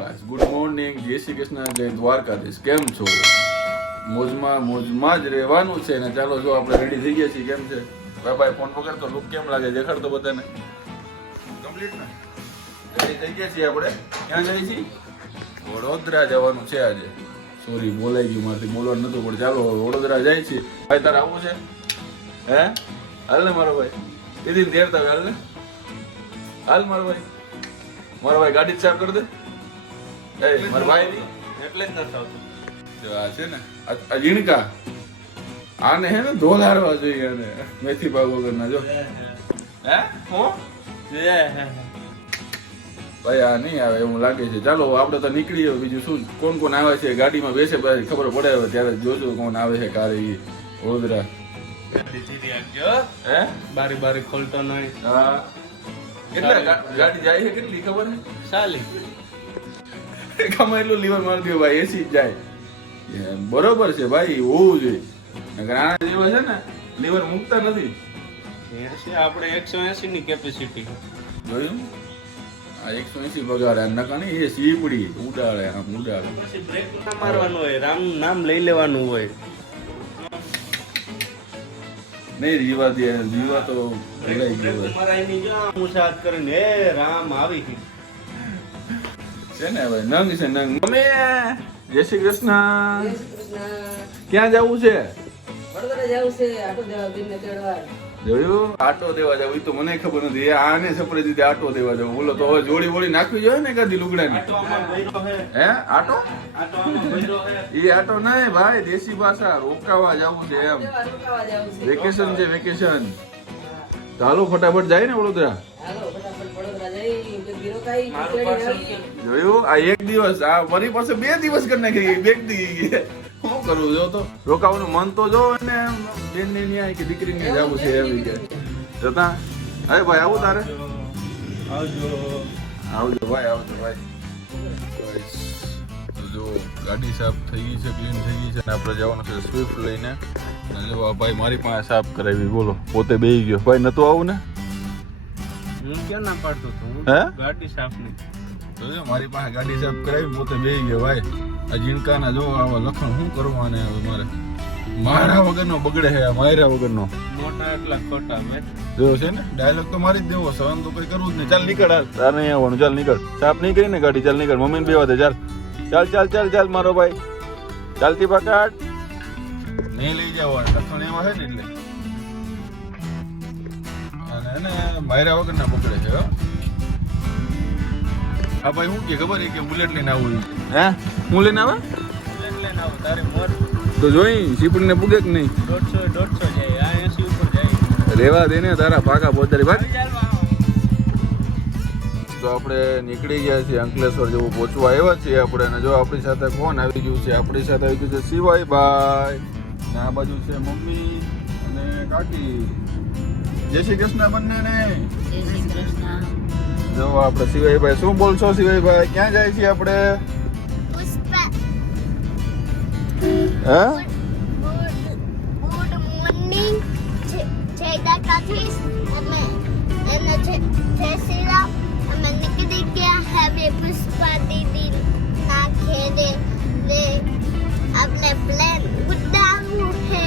Guys good morning, જય શ્રી કૃષ્ણ, જય દ્વારકાધીશ. કેમ છો? મોજમાં જ રહેવાનું છે ને. ચાલો જો આપણે રેડી થઈ ગયા છીએ. કેમ છે ભાઈ? ફોન પકડતો લુક કેમ લાગે દેખાડતો બધાને. કમ્પ્લીટ ને રેડી થઈ ગયા છીએ આપણે. ક્યાં જઈએ છીએ? વડોદરા જવાનું છે આજે. સોરી બોલાઈ ગયું, મારથી બોલવાનું નતું, પણ ચાલો વડોદરા જાય છે. ભાઈ તારે આવવું છે? હે હાલ ને મારો ભાઈ, દીદી તેરતા હાલ ને, હાલ મારો ભાઈ. મારો ભાઈ ગાડી સાફ કરી દે. એ મારો ભાઈ એટલે જ નથી આવતો. જો આ છે ને આ ઝીણકા, આને હે ને ધોલારવા જોઈએ. આને મેથી પાક વગરના જો. હે હું ભાઈ આ નહીં આવે એવું લાગે છે. ચાલો આપણે તો નીકળીએ. બીજું શું, કોણ કોણ આવે છે ગાડીમાં બેસે પછી ખબર પડે. હવે ત્યારે જોજો કોણ આવે છે કારે વડોદરા. હે બારી બારી ખોલતો નહીં. હા કેટલા ગાડી જાય છે કેટલી ખબર છે? ચાલી ગમે એટલું લીવર મારી દો ભાઈ, એસી જ જાય. બરોબર છે ભાઈ, હોવું જોઈએ. આના જેવા છે ને લીવર મૂકતા નથી. 80 આપણે 180 ની કેપેસિટી જોયું? આ 180 બગાડે નકાની એ સીપડી ઉડાડે, આમ ઉડાડે. પછી બ્રેક ના મારવાનું હોય, રામનું નામ લઈ લેવાનું હોય. નહીં રીવા દે, રીવા તો ભૂલાઈ ગયો મારા એની જો મુસાદ કરીને હે રામ આવી ગઈ છે ને. ભાઈ નંગ છે નંગ. મમ્મી જય શ્રી કૃષ્ણ. ક્યાં જવું છે? વડોદરા જવું છે, આટો દેવા બીને તેડવા. જોયું? આટો દેવા જવું એ તો મને ખબર નથી. એ આને સપરે દીધી આટો દેવા જવું. બોલો તો હવે જોડી બોડી નાખવી જોઈએ ને કદી લુગડાની. આટો આમાં ભર્યો હે. હે આટો? આટો આમાં ભર્યો હે. એ આટો નહીં ભાઈ, દેશી ભાષા રોકાવા જવું છે એમ. રોકાવા જવું છે. વેકેશન છે વેકેશન. ચાલો ફટાફટ જાય ને વડોદરા. હાલો ફટાફટ વડોદરા જઈ કે રોકાઈ મારું તેડી પાર્સલ આવી. જોયું? આ એક દિવસ, આ મારી પાસે 2 દિવસ કરી નાખી. બેગ દી ગઈ. શું કરું? જો તો રોકાવાનું મન તો જો ને બેન ને ન્યાય કે દીકરીને જવું છે એવી કે જતા. અરે ભાઈ આવું તારે? આવજો. આવજો ભાઈ, આવજો ભાઈ. તો જો ગાડી સાફ થઈ ગઈ છે, ક્લીન થઈ ગઈ છે ને આપણે જવાનું છે સ્વિફ્ટ લઈને. અને જો આ ભાઈ મારી પાસે સાફ કરાવી. બોલો પોતે બેહી ગયો. ભાઈ નતું આવું ને? હું ક્યાં ના પાડતો તો? હે? ગાડી સાફ નહીં. તો જો મારી પાસે ગાડી સાફ કરાવી, પોતે બેહી ગયો ભાઈ. આ ઝીણકાના જો આવા લખણ શું કરવાને હવે મારે. મારા વગરનો બગડે છે, માર્યા વગરનો. મોટા એટલા ખોટા મેં જો છે ને ડાયલોગ તો મારી જ દેવો. સહન તો કઈ કરવું જ નહીં. ચાલ નીકળ, તાર નહીં આવવાનું. ચાલ નીકળ. સાફ નહીં કરીને ગાડી. ચાલ નીકળ. મમ્મીને બેવા દે. ચાલ ચાલ ચાલ ચાલ ચાલ મારો ભાઈ. ચાલતી પકડ. નહીં લઈ જાવ લખણ એવા છે ને એટલે. અને એને માર્યા વગરના બગડે છે. હો આ ભાઈ શું કે ખબર છે કે બુલેટ લઈને આવું. હે હું લઈને આવે? લઈને આવો. તારી મોર તો જોઈ સીપડીને પૂગે કે નહીં? 150 જાય. આ 80 ઉપર જાય. રેવા દે ને તારા પાકા પોતારી ભાઈ. ચાલવા તો આપણે નીકળી ગયા છીએ અંકલેશ્વર જેવું પહોંચવા આવ્યા છીએ આપણે. અને જો આપણી સાથે કોણ આવી ગયું છે? આપણી સાથે આવી ગયું છે શિવાઈભાઈ. અને આ બાજુ છે મમ્મી અને કાકી. જય શ્રી કૃષ્ણ બંનેને. જય શ્રી કૃષ્ણ. જો આપણે શિવાઈભાઈ શું બોલશો? શિવાઈભાઈ ક્યાં જાય છીએ આપણે? હે ગુડ મોર્નિંગ જય દ્વારકાધીશ. અમે એને જય શ્રી રામ. અમે નીકળી ગયા હવે પુષ્પા દીદી ના ઘેરે ને આપણે પ્લેન ઉડાવવું છે.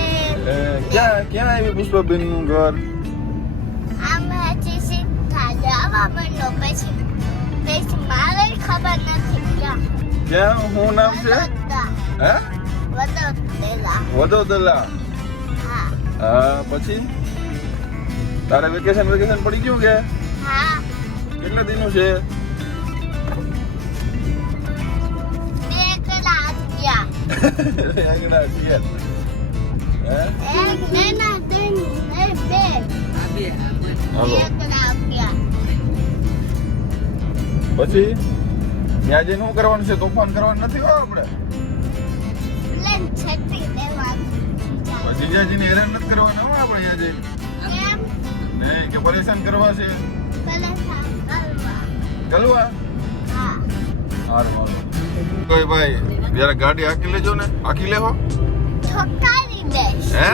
ક્યાં આવી પુષ્પાબેન નું ઘર? અમે હજી સીધા જવા માંડો પછી મારે ખબર નથી ક્યાં. ક્યાં? શું નામ છે? હે વડોદરા. વડોદરા. હા હા પછી તારે વેકેશન પડી ગયું કે? હા કેટલા દિનનું છે? 2 કલાક ગયા. આગળ છીએ. હે એક નાના દિન ને બે હાલો 2 કલાક ગયા. પછી ત્યાં જઈને શું કરવાનું છે? તોફાન કરવાનું નથી હો આપણે. પ્લેન છત્રી દેવાનું. જીજાજીને હેરાન નથી કરવાના હો આપણે ત્યાં જઈને. કેમ? નહીં કે પરેશાન કરવા છે. પરેશાન કરવા. ચલવા હા હારું કોઈ ભાઈ જરા ગાડી હાકી લેજો ને. હાકી લેહો. ઠોકારી દઈશ. હે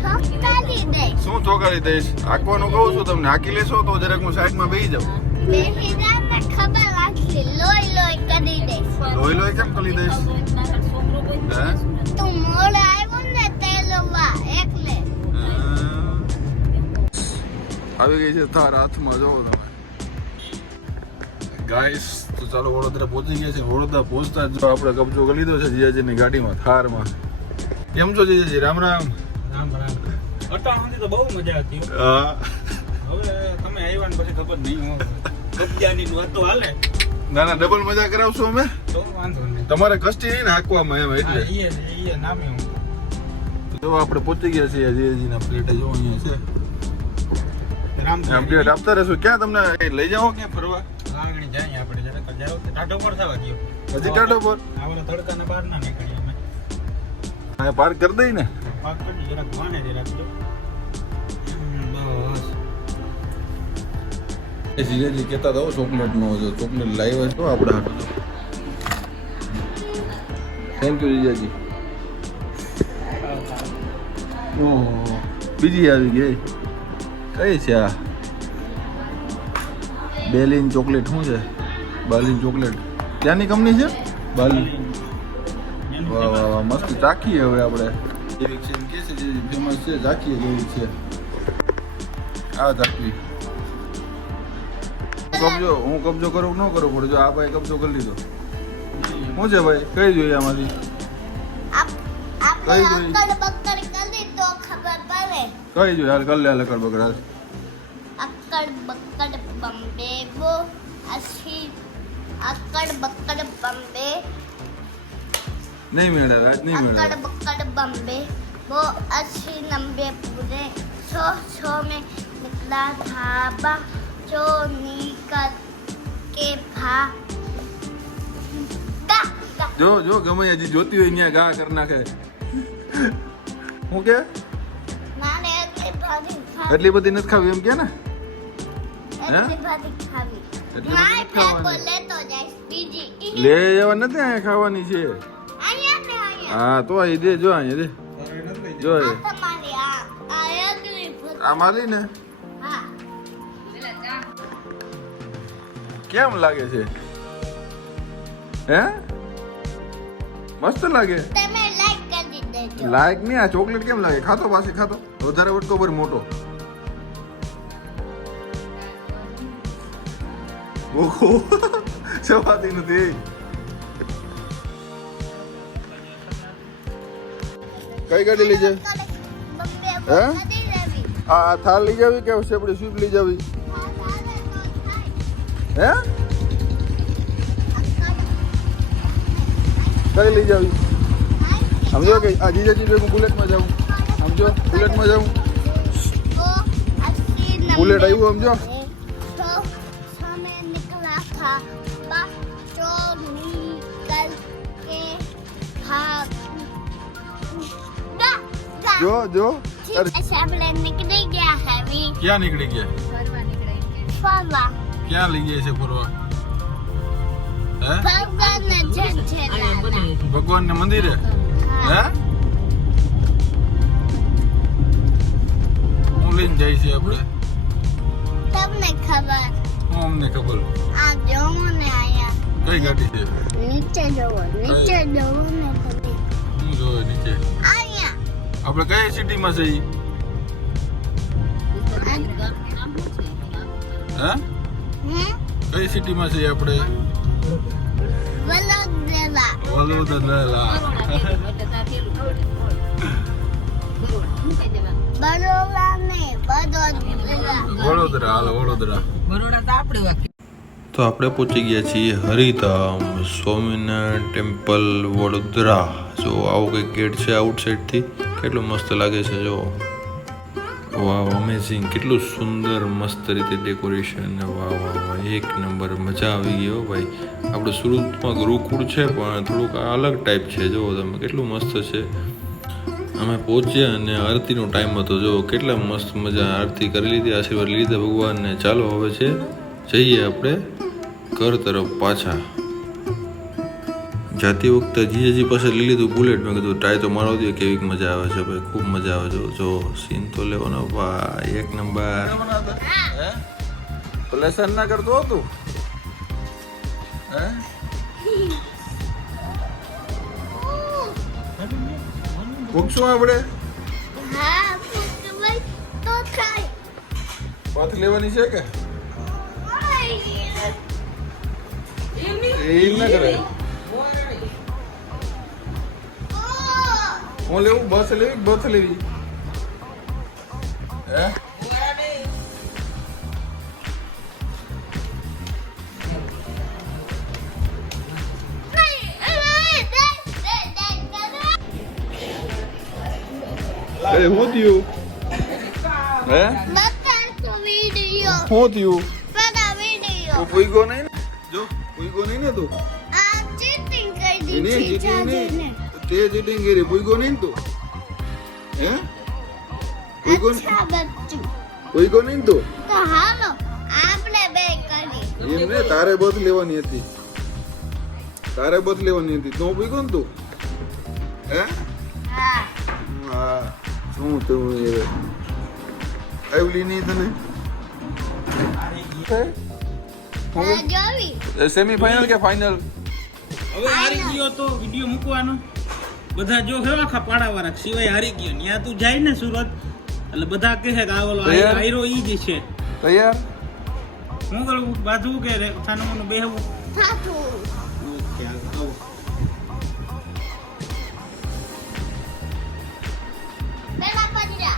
ઠોકારી દઈશ. શું ચોકાડી દઈશ? હાંકવાનું કહું છું તમને. હાકી લેશો તો જરાક હું સાઈડમાં બેસી જાઉં. બેહીરાને ખબર રાખી લોહી લોહી કરી દઈશ. લોહી લોહી કેમ કરી દઈશ હે તું મોડ આવ્યો ને તે લોવા એકલે આવી ગઈ છે થાર હાથમાં જોવો તમે ગાઈસ તો ચાલો વડોદરા પહોંચી ગયા છે વડોદરા પહોંચતા જ જો આપણે કબજો કરી લીધો છે જીજાજીની ગાડીમાં થારમાં કેમ છો જીજાજી રામ રામ રામ રામ અટાણું તો બહુ મજા હતી હો. હા હવે તમે આવ્યા ને પછી ખબર નહીં હું કબજાની વાતો હાલે ના ના ડબલ મજા કરાવશું અમે તો વાંધો નહીં તમારે કષ્ટી નહીં ને હાંકવામાં એમ એટલે ઈ નામે હું જો આપણે પહોંચી ગયા છીએ જીજાજીના પ્લેટે જો અહીંયા છે રામ અપડેટ આપતા રહેશું ક્યાં તમને લઈ જાઓ ક્યાં ફરવા લાગણી જાય આપણે જરાક જાવ ટાઢો પર થવા દો હજી ટાઢો પર આવડા તડકાના બહાર ના નીકળીએ અમે હા પાર્ક કરી દઈ ને પાક કરી જરાક માને દે રાખજો બસ જીજાજી કહેતા હતા ચોકલેટ નો જો ચોકલેટ લાવ્યા છો આપણે હાટું થેન્ક યુ જીજાજી ઓહો બીજી આવી ગઈ કઈ છે આ બેલીન ચોકલેટ શું છે બાલીન ચોકલેટ ક્યાંની કંપની છે બાલી વાહ વાહ વાહ મસ્ત ચાખીએ હવે આપણે એવી છે એમ કે છે જે ફેમસ છે ચાખીએ જેવી છે આ ચાખવી હું કબજો કરું ન કરવો પડે જો આ ભાઈ કબજો કરી લીધો શું છે ભાઈ કઈ જોઈએ આમાંથી આપણે અક્કડ બક્કડ કરી તો ખબર પડે કઈ જોઈએ હાલ કર લે હાલ કર બકરા અક્કડ બક્કડ બંબે બો અછી અક્કડ બક્કડ બંબે નહીં મેળે આજ નહીં अक्कड़ મેળે बक्कड़ बम्बे वो अच्छी लंबे पूरे छो में निकला था जो निकल के भागा જો જો ગમે હજી જોતી હોય ત્યાં ગા કર નાખે હું કે माने ऐसे भागी એટલી બધી નથી ખાવી એમ કે ને ऐसे भागी खावी એટલી माय બધી નથી पे ખાવાની बोले तो जाए बीजी લે જવા નથી અહીંયા ખાવાની છે आया पे आया હા તો અહીં દે જો અહીંયા દે જો आ અહીં. तुम्हारी आया गली આ મારી ને हाँ કેમ લાગે છે હે મસ્ત લાગે તમે લાઈક કરી દેજો લાયક નહીં આ ચોકલેટ કેમ લાગે ખાતો પાછી ખાતો વધારે વટકો ભર મોટો ઓહો સવાતી નથી કઈ ગાડી લઈ જાય बम्बे હે? वो नहीं रवि આ થાર લઈ જાવી કે સેપડી સ્વીપ લઈ જાવી હે કઈ લઈ જાવી સમજો કે આ જીજાજી ભેગું બુલેટમાં જાઉં સમજો બુલેટમાં જાઉં बुलेट आई वो समझो। तो समय निकला था बस जो निकल के भागा जो जो अरे ऐसे अपने निकल गया है भी क्या निकली गया फरवा क्या લઈ ગયા છે ફરવા હે भगवान ने झंझेला ભગવાન ને મંદિરે હે હું લઈને જાય છે આપણે सबने खबर હું અમને ખબર आ जो ने आया કઈ ગાડી છે नीचे जो ने खबर હું જોવે નીચે आया આપણે કઈ સિટીમાં છે ઈ? હે કઈ સિટીમાં છે ઈ આપણે वलोदरा વડોદરા बड़ोला ने बड़ोदरा વડોદરા હાલ વડોદરા બરોડા તો આપણે વાક્ય તો આપણે પહોંચી ગયા છીએ હરિધામ સ્વામિનારાયણ ટેમ્પલ વડોદરા જો આવો કંઈક ગેટ છે આઉટસાઇડથી કેટલું મસ્ત લાગે છે જો વાવ અમેઝિંગ કેટલું સુંદર મસ્ત રીતે ડેકોરેશન વાહ વાહ વાહ એક નંબર મજા આવી ગઈ હો ભાઈ આપણે સુરતમાં ગુરુકુળ છે પણ થોડુંક અલગ ટાઈપ છે જો તમે કેટલું મસ્ત છે અમે પહોંચ્યા અને આરતીનો ટાઈમ હતો જો કેટલા મસ્ત મજા આરતી કરી લીધી આશીર્વાદ લીધા ભગવાનને ચાલો હવે છે જઈએ આપણે ઘર તરફ પાછા જાતી વખતે જીજાજી પાસે લઈ લીધું બુલેટ મેં કીધું ટ્રાય તો મારો દે કેવી મજા આવે છે ભાઈ ખૂબ મજા આવે છે જો સીન તો લેવાનો ભાઈ એક નંબર હે તો લેસન ના કરતો હતું હે ભૂખશું આપણે હા ભૂખ ભાઈ તો થાય પાથ લેવાની છે કે એ ના કરે હું લેવું બસ લેવી બસ લેવી હે એ હું થયું હે બતા તો વિડિયો હું થયું બતા વિડિયો તું પૂઈગો નહીં ને જો પૂઈગો નહીં ને તું આ ચીટિંગ કરી નહીં દીધી ચીટિંગ નહીં જાજેને તે ચીટિંગ કરી પૂઈગો નહીં ને તું હે પૂઈગો અચ્છા બચ્ચું પૂઈગો નહીં ને તું તો હાલો આપણે બે કરી એમ ને તારે બસ લેવાની હતી તારે બસ લેવાની હતી તું પૂઈગો ને તું હે હા હા શું તું એ આવલી નહીં તને જોવી સેમી ફાઇનલ કે ફાઇનલ હવે હારી ગયો તો વિડીયો મૂકવાનો બધા જો છે આખા પાડાવાળા સિવાય હારી ગયો ત્યાં તું જાય ને સુરત એટલે બધા કહે કે આ ઓલો તૈયાર? આયરો ઈ જ છે તૈયાર હું કરું બાજુ કે સાનું મનું બેહવું થાતું ઓકે આવો પેલા પજરા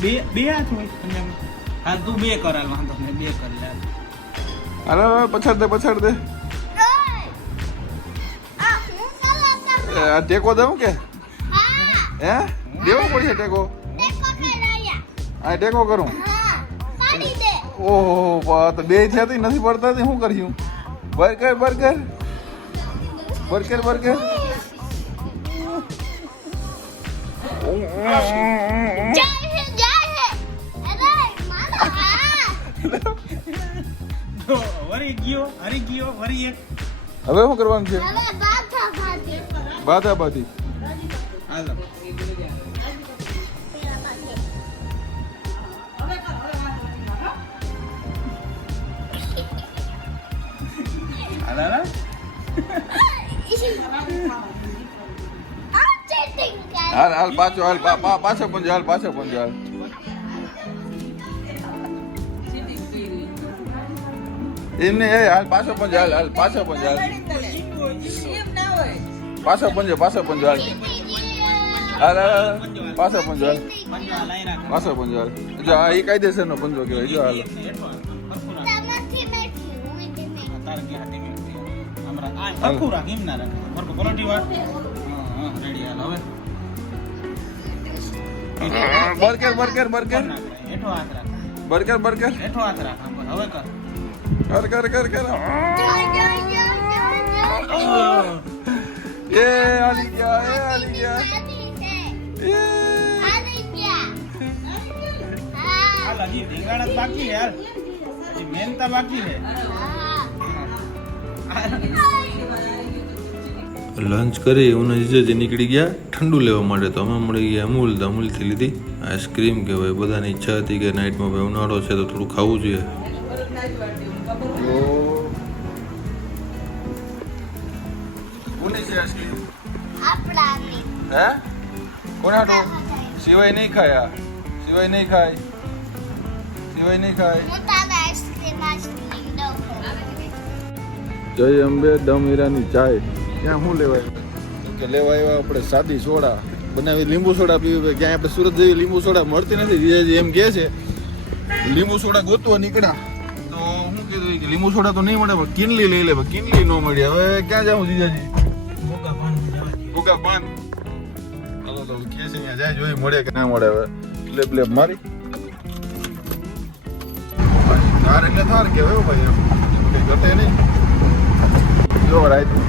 બે બે હાથ હોય પંજાબ હા તું બે કરાલ વાંધો નહીં બે કરી લે હાલો પછાડ દે ઓય આ હું કલા તમે આ ટેકો દઉં કે હા હે દેવો પડશે ટેકો તે પકડાયા આ ટેકો કરું હા પાડી દે ઓહો તો બે થયા નથી પડતા શું કર્યું બર્ગર બર્ગર બર્ગર બર્ગર જાય અરે મારો હા જો વરી ગયો હરી ગયો વરી એક હવે શું કરવાનું છે હવે બાથા ભાતી બાધા બાધી હાલો પેલા પાડી હાલો આ ચીટિંગ કરે હાલ હાલ પાછો હાલ પાછો પંજો હાલ પાછો પંજો હાલ એમને એ હાલ પાછો પંજો હાલ હાલ પાછો પંજો હાલ એમ ના હોય પાછો પંજો હાલ હાલ હાલ પાછો પંજો હાલ પંજો લાઈ રાખ પાછો પંજો હાલ જો આ એ કાયદેસરનો પંજો કહેવાય જો હાલ હેઠો હરખું રાખ તમાથી બેઠી હું ધીમે તાર કે હાથી મે हमरा આ હરખું રાખ એમ ના રાખ હરખું પરોઠી વાર હા રેડી હાલ હવે બર્ગર બર્ગર બર્ગર હેઠો હાથ રાખ બર્ગર બર્ગર હેઠો હાથ રાખ હવે કર કર કર કર કર એ આલી ગયા એ હાલ હજી રીંગણ જ બાકી છે હાલ હજી મહેનતા બાકી છે લંચ કરી ઉને જીજાજી નીકળી ગયા ઠંડુ લેવા માટે તો અમે મળી ગયા અમૂલ તો અમૂલથી લીધી આઈસ્ક્રીમ કે ભાઈ બધાની ઈચ્છા હતી કે નાઇટમાં ભાઈ ઉનાળો છે તો થોડું ખાવું જોઈએ કોની છે આઈસ્ક્રીમ આપણાની હે કોણ હાટું સિવાય નહીં ખાય સિવાય નહીં ખાય સિવાય નહીં ખાય હું તારા આઈસ્ક્રીમ દઉં જય અંબે દમ હીરાની ચાય ત્યાં શું લેવાય કે લેવા આવ્યા આપણે સાદી સોડા બનાવી લીંબુ સોડા પીવી ક્યાંય આપણે સુરત જેવી લીંબુ સોડા મળતી નથી જીજાજી એમ કહે છે લીંબુ સોડા ગોતવા નીકળ્યા તો હું કીધું કે લીંબુ સોડા તો નહીં મળે પણ કિનલી લઈ લે કિનલી ન મળી હવે ક્યાં જાઉં જીજાજી મોકા પાન ભૂકા પાન હાલો તો કે છે અહીંયા જાય જોઈ મળે કે ના મળે હવે સ્લેબ લેબ મારી થાર એટલે થાર કહેવાય હો ભાઈ એમ કંઈ ઘટે નહીં જો રાઈટ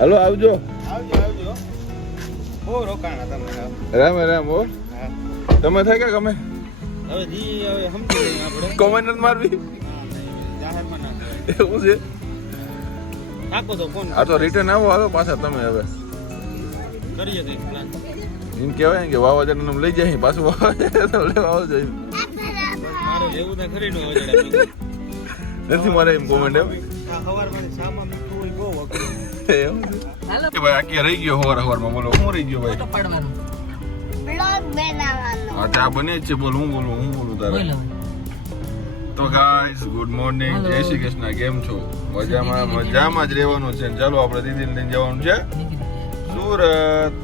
હાલો આવજો આવજો આવજો બહુ રોકાણા તમે રામે રામ હો. હા. તમે થાય કે ગમે હવે સમજી લઈએ આપણે કોમેન્ટ નથી મારવી જાહેરમાં ના એવું છે. નાખો તો ફોન આ તો રિટર્ન આવો હાલો પાછા તમે હવે કરીએ કંઈક પ્લાન એમ કહેવાય ને કે વાવાઝોડાને લઈ જાય પાછું વાવાઝોડા લેવા આવજો એમ. મારે એવું તો ખરી નો વજડા નથી મારે એમ કોમેન્ટ એમ આ સવારમાંથી સામા મીઠું હોય બહુ વગર એમ કે ભાઈ આખી રહી ગયો હવારમાં બોલો હું રહી ગયો ભાઈ બ્લોગ બનાવવાનો. હા ચા બને જ છે બોલ હું બોલું તારે તો ગાઈસ ગુડ મોર્નિંગ જય શ્રી કૃષ્ણ કેમ છો મજામાં જ રહેવાનું છે ચાલો આપણે દીદીને લઈને જવાનું છે સુરત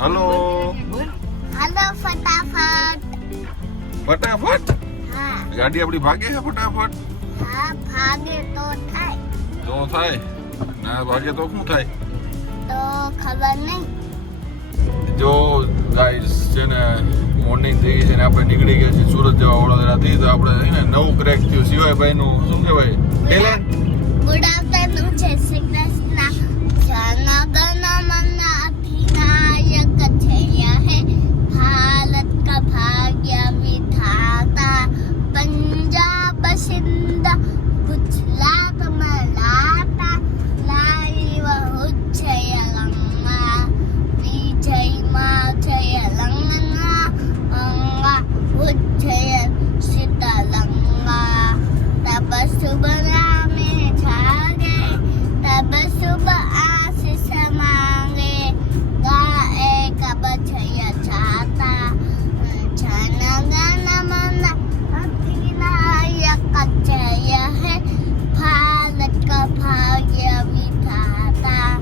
હાલો હાલો ફટાફટ. ફટાફટ હા ગાડી આપણી ભાગે છે ફટાફટ હા ભાગે તો થાય તો થાય ના ભાગે તો શું થાય તો ખબર નહીં. જો ગાઈસ છે ને મોર્નિંગ થઈ ગઈ છે ને આપણે નીકળી ગયા છીએ સુરત જવા વડોદરાથી તો આપણે છે ને નવું ક્રેક થયું શિવાયભાઈનું શું કહેવાય ટેલેન્ટ ગુડ આફ્ટરનૂન જય શ્રી કૃષ્ણ. જનગણ મન અધિનાયક જય હે ભારત કા ભાગ્ય વિધાતા પંજાબ સિંધ ગુજરાત મરાઠા લાઈવ ઉજ્જયલંગા વિજય માં જય લંગના અંગા ઉજ્જયન સીતાલંગા તબ શુભ નામે જાગે તબ શુભ આશીષ માંગે ગાએ કબ જય જાતા જનગણ મન અધિનાયક જય હે ભારત કા ભાગ્ય વિધાતા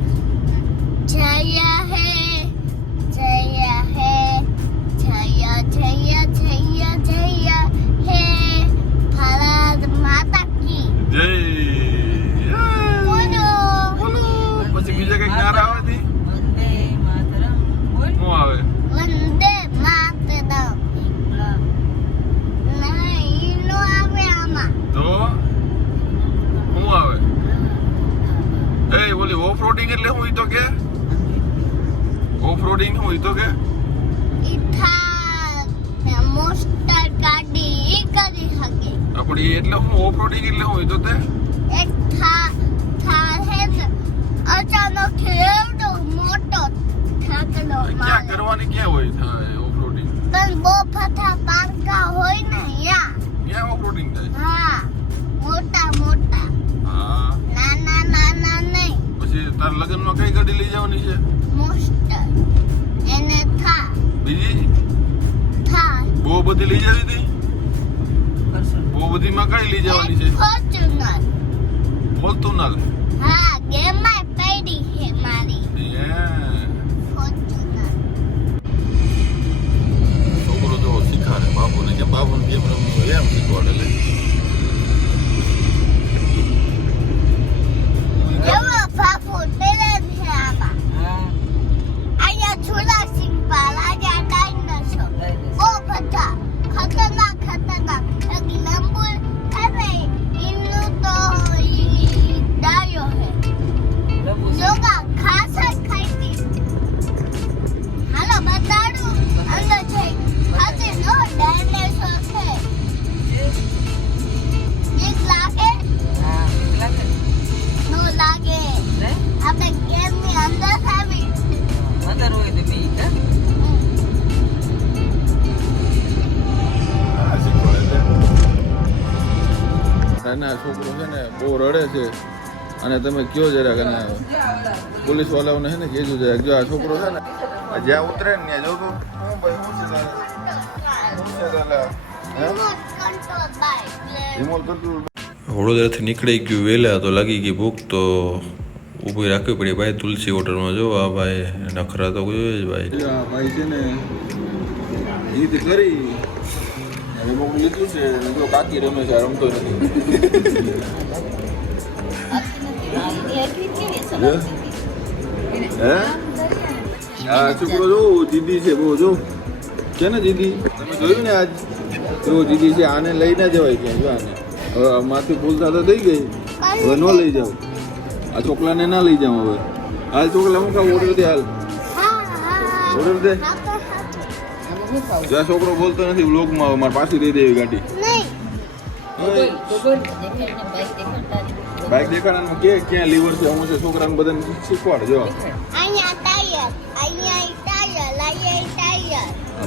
જય હે જય હે જય જય જય જય હે ભારત માતા કી જય બોલો. પછી બીજા કઈક નારા આવે છે વંદે માતરમ બોલ શું આવે વંદે માતરમ. નહીં નો આવે આમાં. તો શું આવે એ ઓલી ઓફ રોડિંગ એટલે હું ઈ તો કે ઓફ રોડિંગ હું ઈ તો કે ઇથા મોસ્ટર ગાડી કરી શકે. આપડી એટલે હું ઓફ રોડિંગ એટલે હું ઈ તો તે એક થા હે ને અચાનક એવડો મોટો ઠાકડો ક્યાં મારે. કરવાની ક્યાં હોય થાય ઓફ રોડિંગ પણ બહુ ફટા પારકા હોય ને યા. ક્યાં ઓફ રોડિંગ થાય હા મોટા મોટા હા નાના નાના નહીં. પછી તાર લગ્નમાં કઈ ગાડી લઈ જવાની છે મોસ્ટર એને થા બીજી બહુ બધી લઈ જવી હતી બહુ બધી માં કઈ લઈ જવાની છે ફોર્ચ્યુનર. ફોર્ચ્યુનર હા ગેમમાં પડી છે મારી ફોર્ચ્યુનર. છોકરો જો શીખાડે બાપુને કે બાપુને કેમ રમવું એમ શીખવાડે લે એવો બાપુ પેલે છે આમાં. હા અહીંયા છોલા સિંપલ આજે ડાયનોસોર બહુ બધા ખતરનાક ખતરનાક એક લંબુ અરે એનું તો ઈ ડાયો હે પ્રભુ જોગા ખાસ જ ખાઈતી. હાલો બતાડું અંદર જઈ આજે નો ડાયનોસોર છે. બીક લાગે હા લાગે નો લાગે. ને આપણે ગેમની અંદર આવી અંદર હોય તો બી હે આ શીખવાડે છે નાના છોકરો છે ને બહુ રડે છે અને તમે કયો જરાક અને પોલીસ વાળાઓને છે ને કહેજો જરાક જો આ છોકરો છે ને આ જ્યાં ઉતરે ને ત્યાં જોતું હું ભાઈ શું છે તારે? શું છે તારે? હે? Remote control bike. Remote control વડોદરાથી નીકળી ગયું વહેલા તો લાગી ગઈ ભૂખ તો ઊભી રાખવી પડી ભાઈ તુલસી હોટલમાં જો આ ભાઈ નખરા તો જોઈએ જ ભાઈ આ ભાઈ છે ને ઈદ કરી રિમોટ લીધું છે જો કાકી રમે છે રમતો નથી હે આ છોકરો જો જીદી છે બહુ જો છે ને જીદી તમે જોયું ને આજ જો જીદી છે આને લઈને જવાય ક્યાં જો આને હવે માથી ભૂલતા તો થઈ ગઈ હવે ન લઈ જાવ આ છોકરાને ના લઈ જાવ હવે હાલ છોકરા હું કામ ઓર્ડર દે હાલ હા હા ઓર્ડર દે. હાથો હાથો આમાં શું ખાવું? જ્યાં છોકરો બોલતો નથી વ્લોગમાં મારે પાછી દઈ દેવી ગાડી. નહીં ઓય, બાઈક દેખાડવાનું કે ક્યાં લીવર છે અમુક છે છોકરાને બધાને શીખવાડ જો. અહીંયા ટાયર ટાયર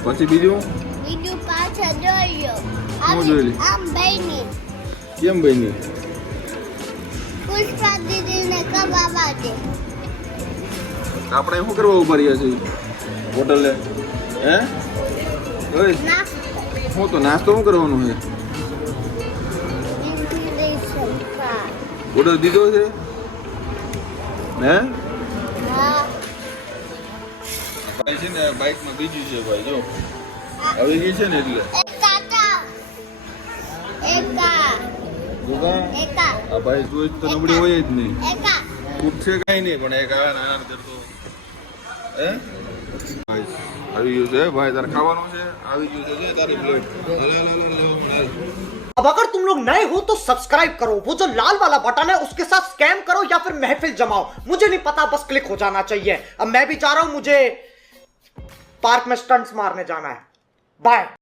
પછી બીજું બીજું પાછળ જોયો શું જોયેલી? આમ બહેની કેમ બની? પુષ્પા દીદીને કબાવા દે આપણે શું કરવા ઉભા રહ્યા છીએ હોટલે? હે ઓય, નાસ્તો હું તો નાસ્તો શું કરવાનું છે? ઇન્ફિનેશન કાર્ડ ઓર્ડર દીધો છે? હે હા ભાઈ છે ને બાઇકમાં બીજું છે ભાઈ જો આવી ગઈ છે ને એટલે એક કાકા એકા જોકા એકા આ ભાઈ જોઈ તો નબળી હોય જ નહીં. એકા ખૂબ છે કાંઈ નહીં પણ એક આવે નાના કરતો હે ભાઈ આવી ગયું છે ભાઈ તારે ખાવાનું છે આવી ગયું છે તારી પ્લેટ अब अगर तुम लोग नए हो तो सब्सक्राइब करो, वो जो लाल वाला बटन है उसके साथ स्कैम करो या फिर महफिल जमाओ, मुझे नहीं पता, बस क्लिक हो जाना चाहिए। अब मैं भी जा रहा हूं, मुझे पार्क में स्टंट्स मारने जाना है। बाय।